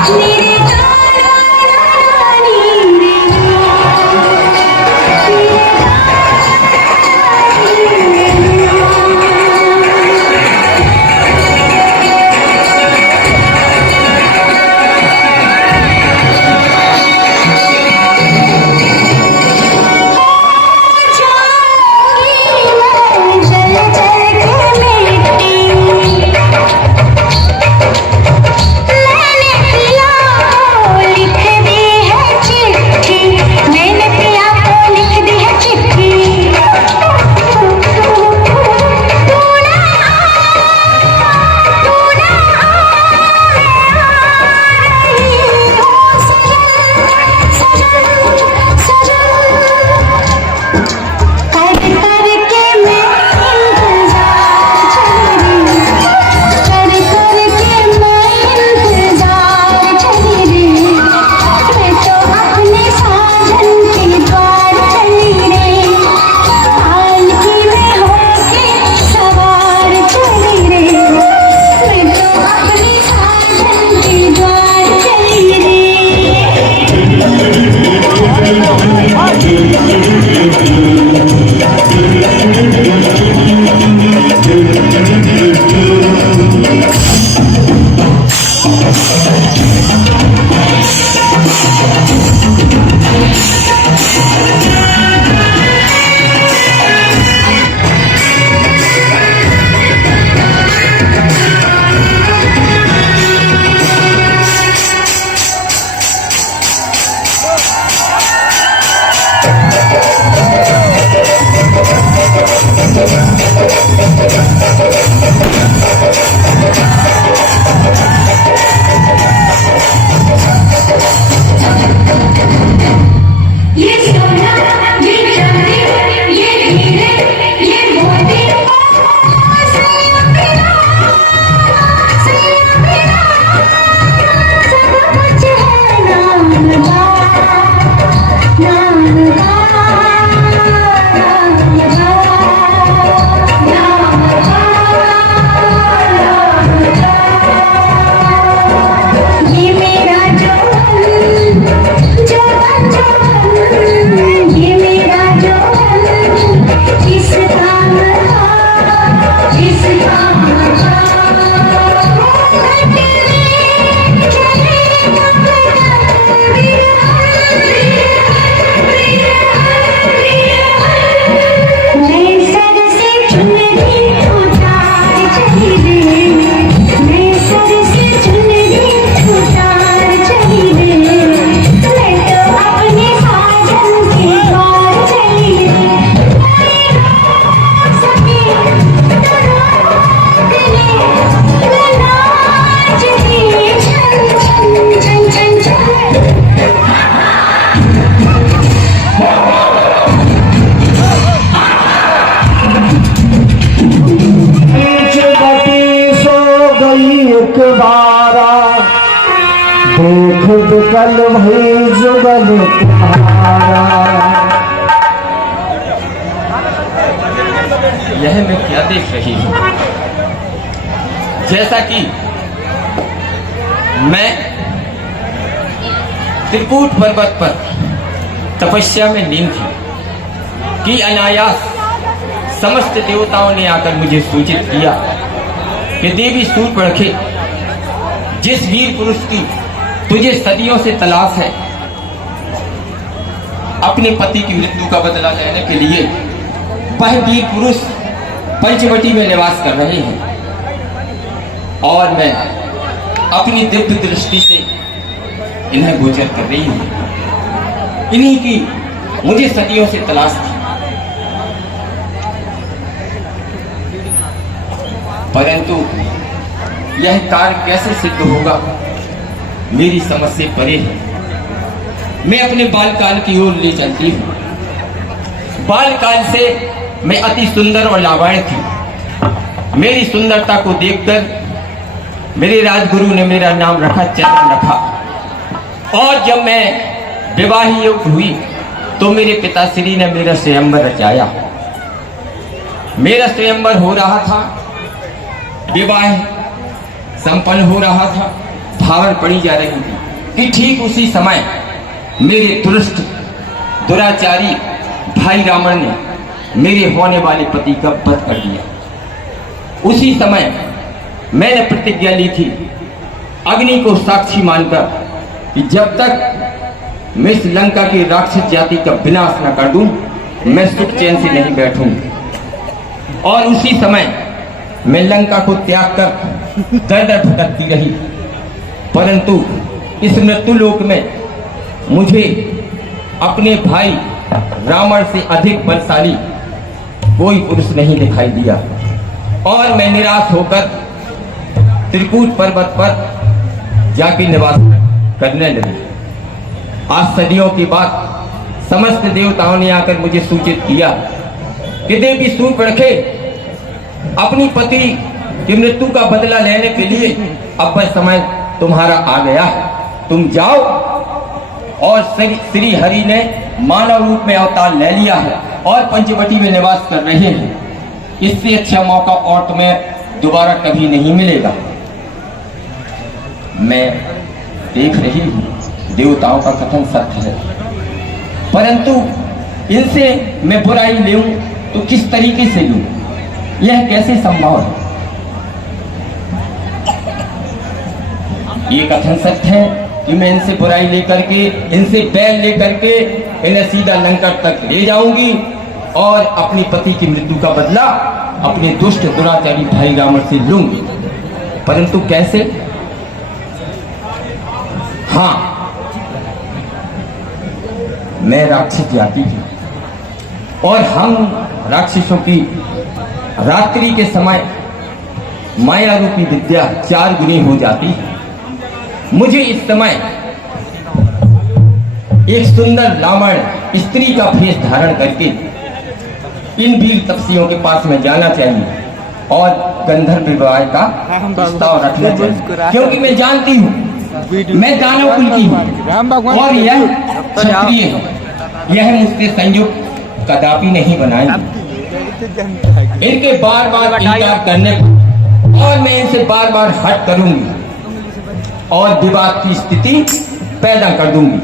देख बिकल भई जुगल तुम्हारा। यह मैं क्या देख रही हूँ? जैसा कि मैं त्रिकूट पर्वत पर तपस्या में लीन थी कि अनायास समस्त देवताओं ने आकर मुझे सूचित किया कि देवी शूर्पणखा, जिस वीर पुरुष की तुझे सदियों से तलाश है, अपने पति की मृत्यु का बदला लेने के लिए वह वीर पुरुष पंचवटी में निवास कर रहे हैं और मैं अपनी दिव्य दृष्टि से इन्हें गोचर कर रही हूं। इन्हीं की मुझे सदियों से तलाश थी, परंतु यह कार्य कैसे सिद्ध होगा मेरी समझ से परे है। मैं अपने बालकाल की ओर ले चलती हूँ। बालकाल से मैं अति सुंदर और लावण्य थी। मेरी सुंदरता को देखकर मेरे राजगुरु ने मेरा नाम रखा, चंद्र रखा। और जब मैं विवाह योग्य हुई तो मेरे पिताश्री ने मेरा स्वयंवर रचाया। मेरा स्वयंवर हो रहा था, विवाह संपन्न हो रहा था, भावना पड़ी जा रही थी कि ठीक उसी समय मेरे दुष्ट दुराचारी भाई रावण ने मेरे होने वाले पति का वध कर दिया। उसी समय मैंने प्रतिज्ञा ली थी अग्नि को साक्षी मानकर कि जब तक मैं इस लंका की राक्षस जाति का विनाश न कर दूं, मैं सुख चैन से नहीं बैठूंगी। और उसी समय मैं लंका को त्याग कर दर दर भटकती रही, परंतु इस मृत्यु लोक में मुझे अपने भाई रावण से अधिक बलशाली कोई पुरुष नहीं दिखाई दिया और मैं निराश होकर त्रिकूट पर्वत पर जाके निवास करने लगी। आज सदियों के बाद समस्त देवताओं ने आकर मुझे सूचित किया कि देवी शूर्पणखे अपनी पति की मृत्यु का बदला लेने के लिए अब वह समय तुम्हारा आ गया है, तुम जाओ। और श्री हरि ने मानव रूप में अवतार ले लिया है और पंचवटी में निवास कर रहे हैं। इससे अच्छा मौका और तुम्हें दोबारा कभी नहीं मिलेगा। मैं देख रही हूं देवताओं का कथन सत्य है, परंतु इनसे मैं बुराई लूं तो किस तरीके से लूं, यह कैसे संभव है। ये कथन सत्य है कि मैं इनसे बुराई लेकर के, इनसे बैल लेकर के इन्हें सीधा लंका तक ले जाऊंगी और अपनी पति की मृत्यु का बदला अपने दुष्ट दुराचारी भाई रावण से लूंगी। परंतु कैसे? हाँ, मैं राक्षस जाति हूं और हम राक्षसों की रात्रि के समय माया रूपी विद्या 4 गुनी हो जाती है। मुझे इस समय एक सुंदर लावण स्त्री का भेष धारण करके इन वीर तपस्वियों के पास में जाना चाहिए और गंधर्व विवाह का प्रस्ताव रखना चाहिए, क्योंकि मैं जानती हूँ मैं दानव कुल की हूँ और यह क्षत्रिय है। यह मुझसे संयुक्त कदापि नहीं बनाएंगे। इनके बार बार इनकार करने और मैं इनसे बार बार हट करूंगी और विवाद की स्थिति पैदा कर दूंगी।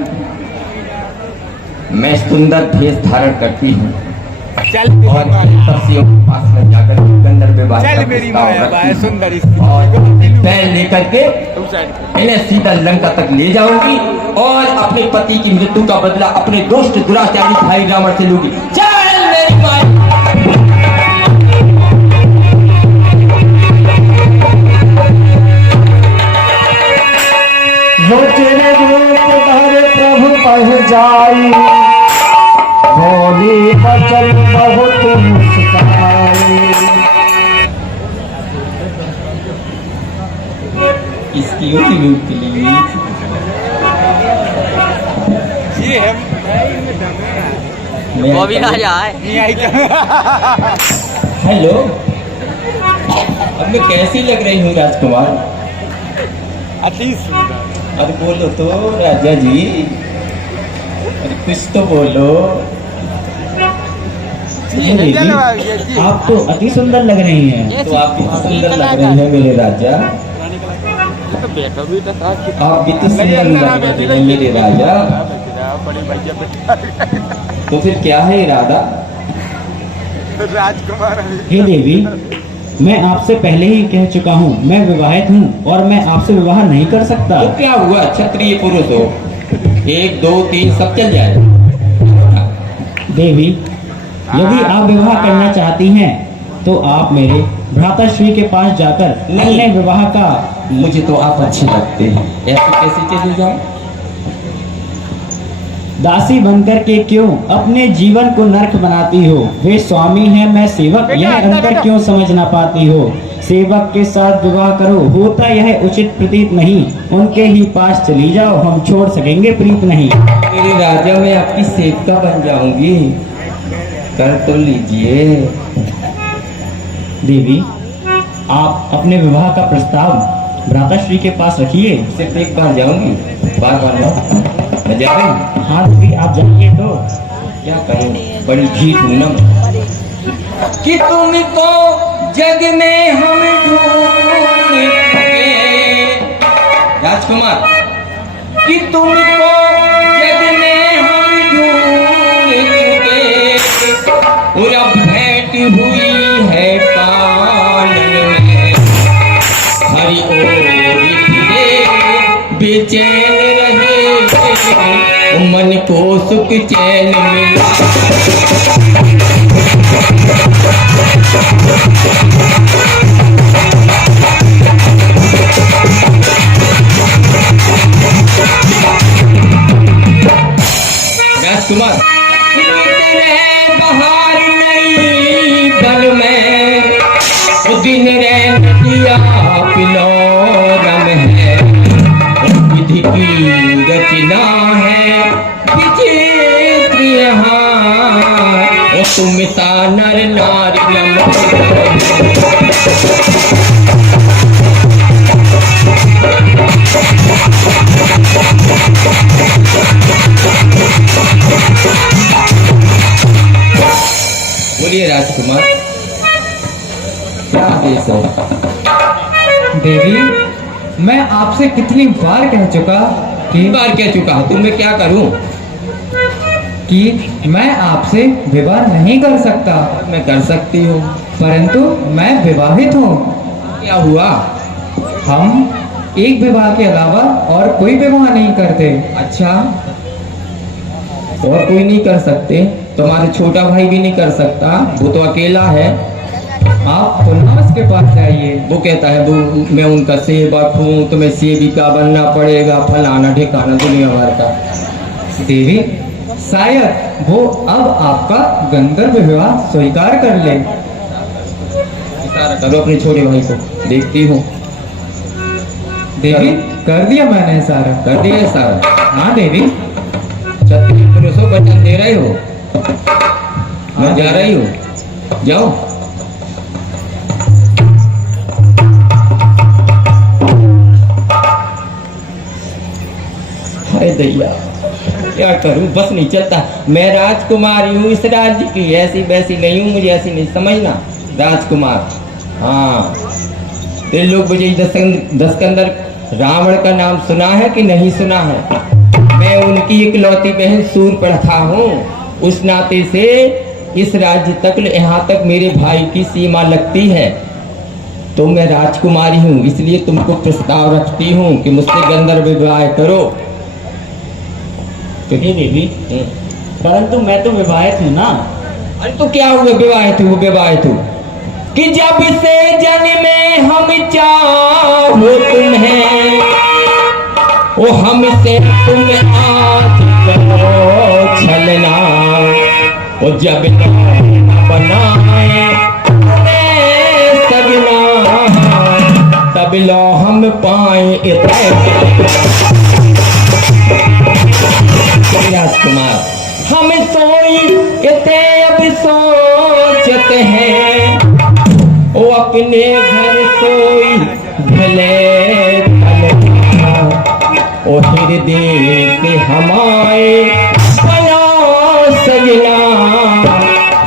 मैं सुंदर भेष धारण करती हूँ और तपस्वियों के पास में जाकर गंधर्व विवाह का प्रस्ताव रखती हूँ और बैल लेकर के इन्हें सीधा लंका तक ले जाऊंगी और अपने पति की मृत्यु का बदला अपने दुष्ट दुराचारी भाई रावण से लूंगी। चल मेरी माँ। जो तेरे रूप धरे प्रभु पह जाई, बोली बचन बहुत मुस्काई। इसकी रूप के लिए ये है वो भी ना जाए। हेलो, अब मैं कैसी लग रही हूँ राजकुमार? अरे बोलो तो राजा जी, अरे कुछ तो बोलो। आप तो अति सुंदर लग रही हैं। तो आप भी तो सुंदर लग रही हैं मेरे राजा। आप भी तो सुंदर लग रही हैं मेरे राजा। तो फिर क्या है इरादा? राजकुमार हे देवी, मैं आपसे पहले ही कह चुका हूँ, मैं विवाहित हूँ और मैं आपसे विवाह नहीं कर सकता। तो क्या हुआ, क्षत्रिय पुरुष हो, 1 2 3 सब चल जाए। देवी, यदि आप विवाह करना चाहती हैं तो आप मेरे भ्राताश्री के पास जाकर नहीं। अन्य विवाह का। मुझे तो आप अच्छे लगते हैं, ऐसे कैसे चले जाओ? दासी बनकर के क्यों अपने जीवन को नरक बनाती हो? वे स्वामी हैं, मैं सेवक, यह अंतर क्यों समझ ना पाती हो? सेवक के साथ विवाह करो, होता यह उचित प्रतीत नहीं। उनके ही पास चली जाओ, हम छोड़ सकेंगे प्रीत नहीं। मेरे राजा, मैं आपकी सेविका बन जाऊंगी, कर तो लीजिए। देवी, आप अपने विवाह का प्रस्ताव भ्राताश्री के पास रखिए। सिर्फ एक बार जाऊंगी, बार बार ना जा रही। हाँ देवी, आप जाइए तो। क्या करूं, बड़ी ढीठ हूं ना कि तुमको जग में हम ढूंढ के। राजकुमार कि तुमको जग में हम ढूंढ चुके और अब भेंट हुई है कानन में। हरि ओर फिरे बेचैन रहे, मन को सुख चैन मिला। राजकुमार बहार नहीं बन में दिन रे नदिया पिलोरम है। विधि की रचना है विचित्र यहाँ, तुम सा नर नारी बोलिए राजकुमार, क्या आदेश है? देवी, मैं आपसे कितनी बार कह चुका तीन बार कह चुका हूँ, तुम मैं क्या करूं? कि मैं आपसे विवाह नहीं कर सकता। मैं कर सकती हूँ, परंतु मैं विवाहित हूँ। क्या हुआ? हम एक विवाह के अलावा और कोई विवाह नहीं करते। अच्छा, और कोई नहीं कर सकते? तुम्हारे छोटा भाई भी नहीं कर सकता, वो तो अकेला है। आप पुनः उसके पास जाइए। वो कहता है वो मैं उनका सेवक हूँ, तुम्हें सेविका बनना पड़ेगा, फलाना ठिकाना दुनिया भर का। देवी, शायद वो अब आपका गंधर्व विवाह स्वीकार कर ले। इशारा करो अपने छोटे भाई को, देखती हूँ। देवी, कर दिया मैंने सारा। कर दिया सारा? हाँ देवी। छत्तीस पुरुषों को वचन दे रहे हो? मैं जा रही हूँ, जाओ। हाय दैया, क्या करूं, बस नहीं चलता। मैं राजकुमारी हूँ इस राज्य की, ऐसी वैसी नहीं हूँ, मुझे ऐसी नहीं समझना। राजकुमार, हाँ, तो लोग मुझे दशकंदर रावण का नाम सुना है कि नहीं सुना है? मैं उनकी इकलौती बहन शूर्पणखा हूँ। उस नाते से इस राज्य तक, यहाँ तक मेरे भाई की सीमा लगती है। तो मैं राजकुमारी हूँ, इसलिए तुमको प्रस्ताव रखती हूँ कि मुझसे गंधर्व विवाह करो। हे देवी, परंतु मैं तो विवाहित हूँ ना। अरे तो क्या हुआ, विवाहित हूँ विवाहित हूँ कि जब से जन्मे हम चाहो तुम्हें, वो हमसे तुम आज करो छलना। वो जब बनाए सगना, तब लो हम पाए राजकुमार। हम सोई इतने अब सोचते हैं, वो अपने घर सोई भले ओ हृदय से हमारे बना सजना,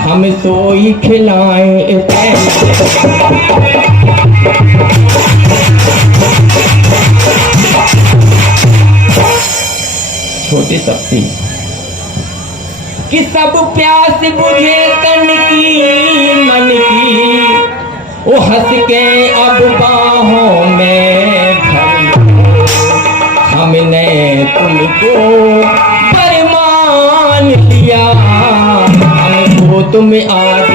हम सोई खिलाए। छोटे सप्ती कि सब प्यास बुझे तन की मन की, वो हंस के अब बाहों में भर। हमने तुमको फरमान लिया, हमको तुम आज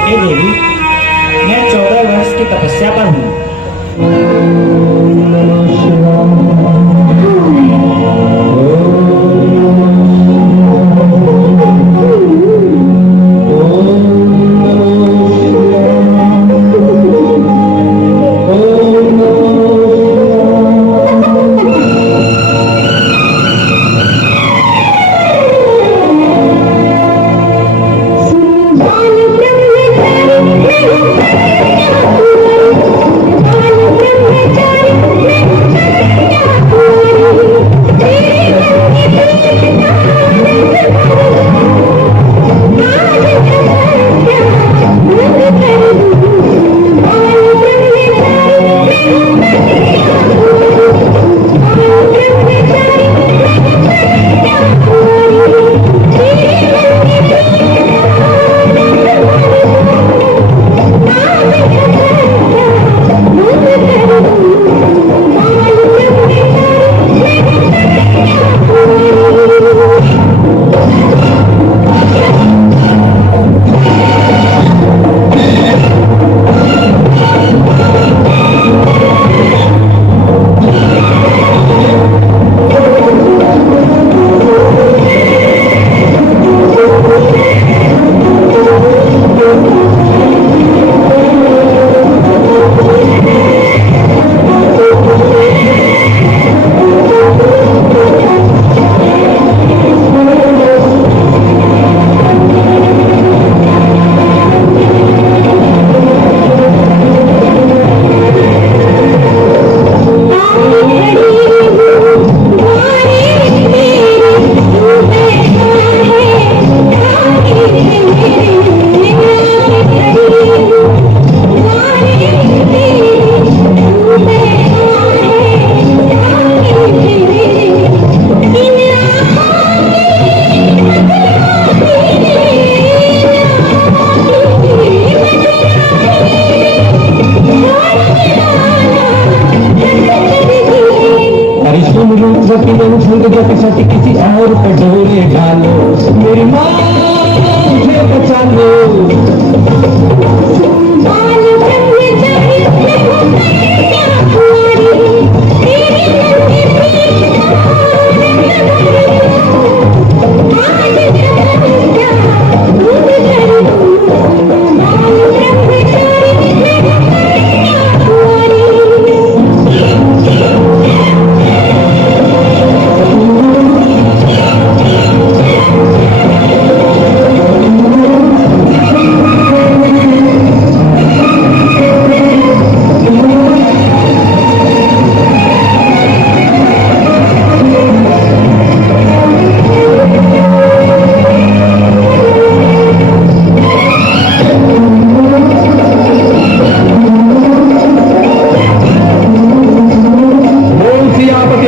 हे देवी, मैं 14 वर्ष की तपस्या पर हूँ। सकियन संग जब सच किसी और पे डोरे डालो, मेरी माँ मुझे बचा लो।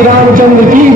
रामचंद्र की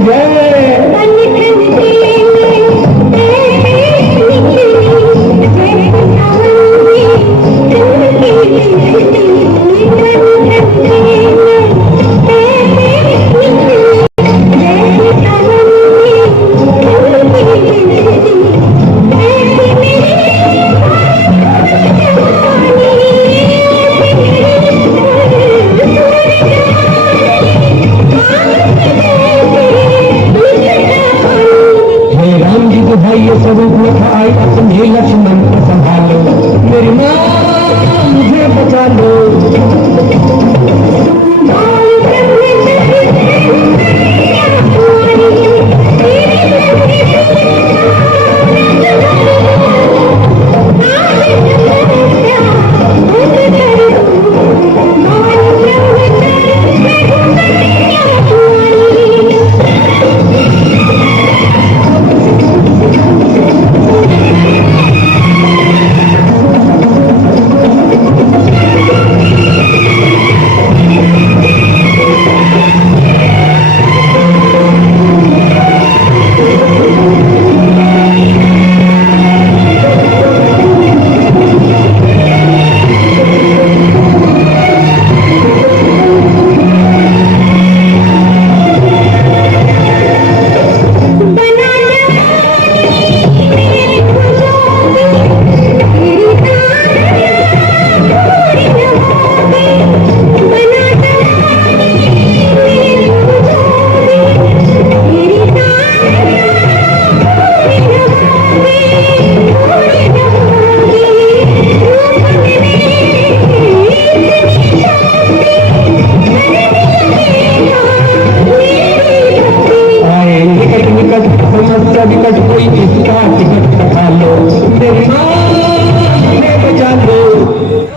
भाई ये सब आई अपने लक्ष्मण को संभालो, मेरी माँ मुझे बचा लो।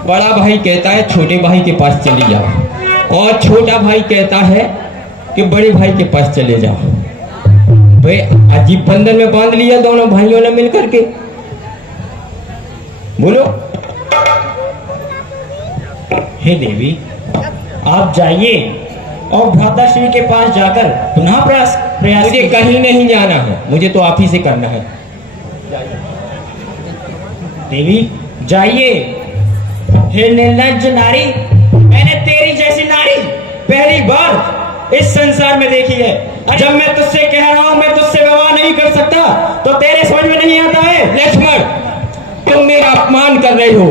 बड़ा भाई कहता है छोटे भाई के पास चली जाओ, और छोटा भाई कहता है कि बड़े भाई के पास चले जाओ। भाई अजीब बंधन में बांध लिया दोनों भाइयों ने मिलकर के। बोलो। हे देवी, आप जाइए और भ्राताश्री के पास जाकर पुनः प्रयास मुझे कहीं नहीं जाना है, मुझे तो आप ही से करना है। देवी जाइए। हे निर्लज्ज नारी, मैंने तेरी जैसी नारी पहली बार इस संसार में देखी है। जब मैं तुझसे कह रहा हूं मैं तुझसे विवाह नहीं कर सकता तो तेरे समझ में नहीं आता है। लक्ष्मण, तुम मेरा अपमान कर रहे हो।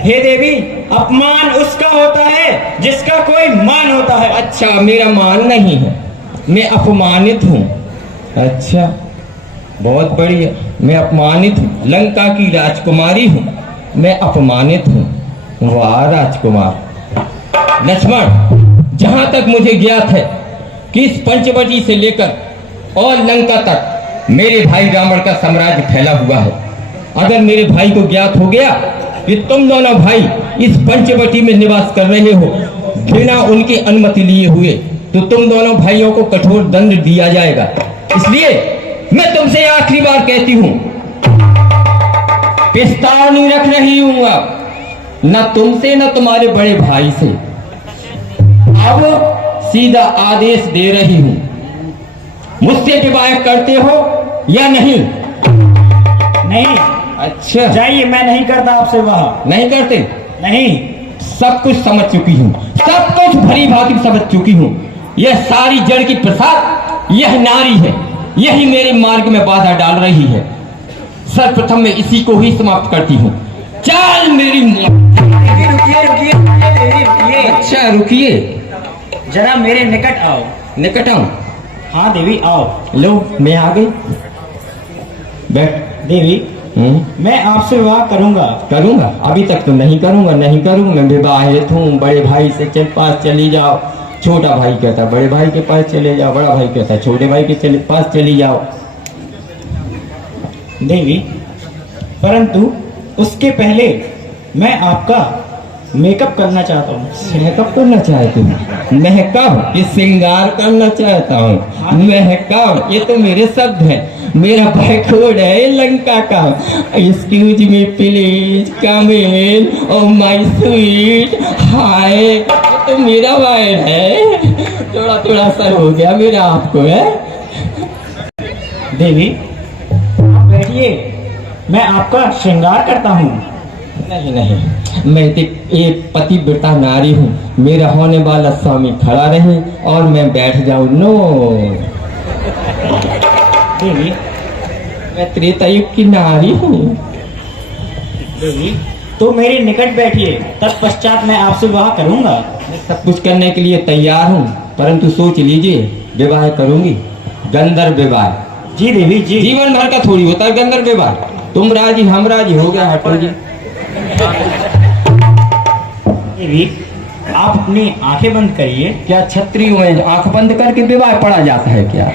हे देवी, अपमान उसका होता है जिसका कोई मान होता है। अच्छा, मेरा मान नहीं है, मैं अपमानित हूँ। अच्छा, बहुत बढ़िया। मैं अपमानित हूँ, लंका की राजकुमारी हूँ, मैं अपमानित हूँ। वाह राजकुमार। लक्ष्मण, जहां तक मुझे ज्ञात है कि इस पंचवटी से लेकर और लंका तक मेरे भाई रावण का साम्राज्य फैला हुआ है। अगर मेरे भाई को ज्ञात हो गया कि तुम दोनों भाई इस पंचवटी में निवास कर रहे हो बिना उनकी अनुमति लिए हुए, तो तुम दोनों भाइयों को कठोर दंड दिया जाएगा। इसलिए मैं तुमसे आखिरी बार कहती हूं, प्रस्ताव नहीं रख रही हूं अब, न तुमसे न तुम्हारे बड़े भाई से। अब सीधा आदेश दे रही हूं, मुझसे विवाह करते हो या नहीं? नहीं। अच्छा, जाइए, मैं नहीं करता आपसे विवाह। नहीं करते? नहीं। सब कुछ समझ चुकी हूँ, सब कुछ भली भांति समझ चुकी हूँ। यह सारी जड़ की प्रसाद यह नारी है, यही मेरे मार्ग में बाधा डाल रही है। सर्वप्रथम मैं इसी को ही समाप्त करती हूँ। चल मेरी रुकिए। अच्छा रुकिए, जरा मेरे निकट आओ। निकट आऊं? हाँ देवी आओ। लो मैं आ गई, बैठ। देवी मैं आपसे विवाह करूंगा। करूंगा? अभी तक तो नहीं करूंगा, नहीं करूंगा। मैं विवाहित हूँ। बड़े भाई से पास चली जाओ। छोटा भाई कहता बड़े भाई के पास चले जाओ, बड़ा भाई कहता छोटे भाई के पास चली जाओ। देवी परंतु उसके पहले मैं आपका मेकअप करना चाहता हूँ। मेकअप करना चाहती हूँ? मेकअप? ये श्रृंगार करना चाहता हूँ। मेकअप? ये तो मेरे शब्द हैं, मेरा बैकवर्ड है लंका का। Excuse me please, come in, oh my sweet, hi. ये तो मेरा वर्ड है। थोड़ा थोड़ा सर हो गया मेरा आपको है। देवी आप बैठिए, मैं आपका श्रृंगार करता हूँ। नहीं नहीं, मैं तो एक पतिव्रता नारी हूँ। मेरा होने वाला स्वामी खड़ा रहे और मैं बैठ जाऊँ। नो देवी मैं त्रेता युग की नारी हूँ। देवी तो मेरे निकट बैठिए, तत्पश्चात मैं आपसे विवाह करूंगा। मैं सब कुछ करने के लिए तैयार हूँ, परंतु सोच लीजिए विवाह करूंगी, गंधर्व विवाह। जी देवी जी। जीवन भर का थोड़ी होता है गंधर्व विवाह। तुम राजी हम राजी, हो गया, हटो जी। देवी आप अपनी आंखें बंद करिए। क्या क्षत्रियों में आंख बंद करके विवाह पढ़ा जाता है क्या?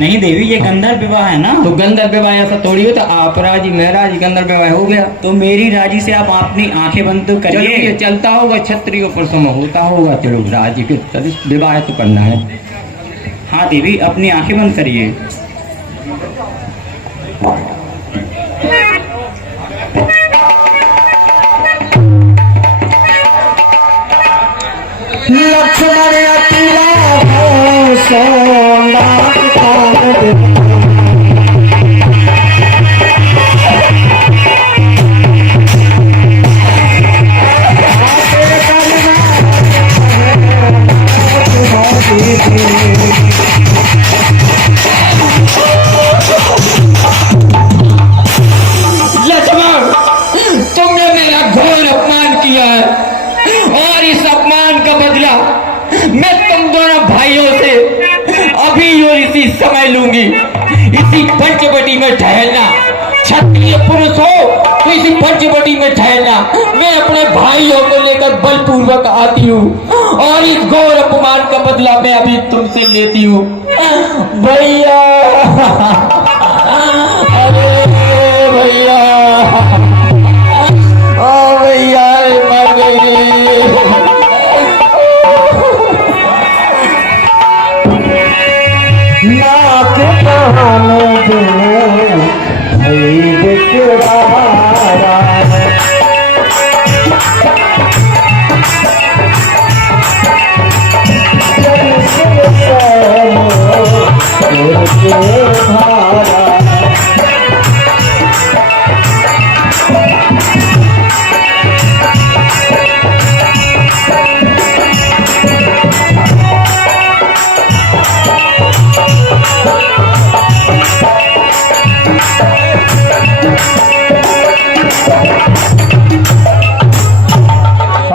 नहीं देवी, ये गंधर्व विवाह है ना। तो गंधर्व विवाह ऐसा थोड़ी होता। आप राजी मैं राजी, गंधर्व विवाह हो गया। तो मेरी राजी से आप अपनी आंखें बंद तो चलो ये करिए। चलता होगा, क्षत्रियों पर सम होता होगा। चलो राजी के चलो, विवाह तो करना है। हाँ देवी अपनी आंखें बंद करिए। लक्ष्मण अतिरा सोना लक्ष्मण, तुमने मेरा घोर अपमान किया है और इस अपमान का बदला मैं तुम दोनों भाइयों से अभी और इसी समय लूंगी। इसी पंचवटी में ठहरना, क्षत्रिय पुरुष हो तो इसी पंचवटी में ठहरना। मैं अपने भाइयों को लेकर बलपूर्वक आती हूँ और इस घोर अपमान का बदला मैं अभी तुमसे लेती हूँ। भैया, अरे भैया, ओ भैया मर गई। नाक कहने दो भई बिकरारा भारा